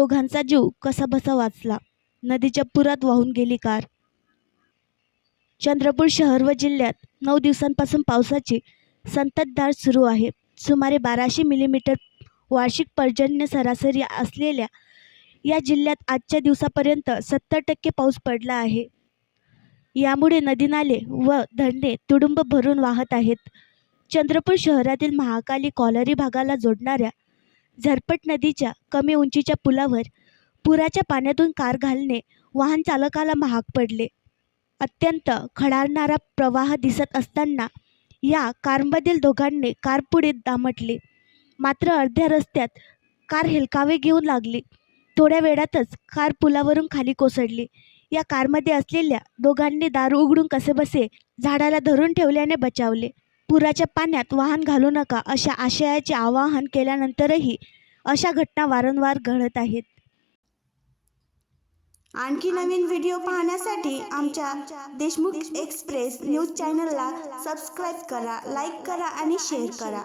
दोघांचा जीव कसाबसा वाचला. नदीच्या पुरात वाहून गेली कार. चंद्रपूर शहर व जिल्ह्यात 9 दिवसांपासून पावसाची संततधार सुरू आहे. सुमारे 1200 मिलीमीटर वार्षिक पर्जन्य सरासरी असलेल्या या जिल्ह्यात आजच्या दिवसापर्यंत 70% पाऊस पडला आहे. यामुळे नदी नाले व धरणे तुडुंब भरून वाहत आहेत. चंद्रपूर शहरातील महाकाली कॉलरी भागाला जोडणाऱ्या झरपट नदीच्या कमी उंचीच्या पुलावर पुराच्या पाण्यातून कार घालणे वाहन चालकाला महाग पडले. अत्यंत खळाळणारा प्रवाह दिसत असताना या कारमधील दोघांनी कार पुढे दामटली. मात्र अर्ध्या रस्त्यात कार हेलकावे घेऊ लागली. थोड्या वेळातच कार पुलावरून खाली कोसळली. या कारमध्ये असलेल्या दोघांनी दार उघडून कसेबसे झाडाला धरून ठेवल्याने बचावले. पुराच्या पाण्यात वाहन घालू नका अशा आशयाचे आवाहन केल्यानंतरही अशा घटना वारंवार घडत आहेत. आणखी नवीन व्हिडिओ पाहण्यासाठी आमच्या देशमुख एक्सप्रेस न्यूज चॅनलला सबस्क्राईब करा, लाईक करा आणि शेअर करा.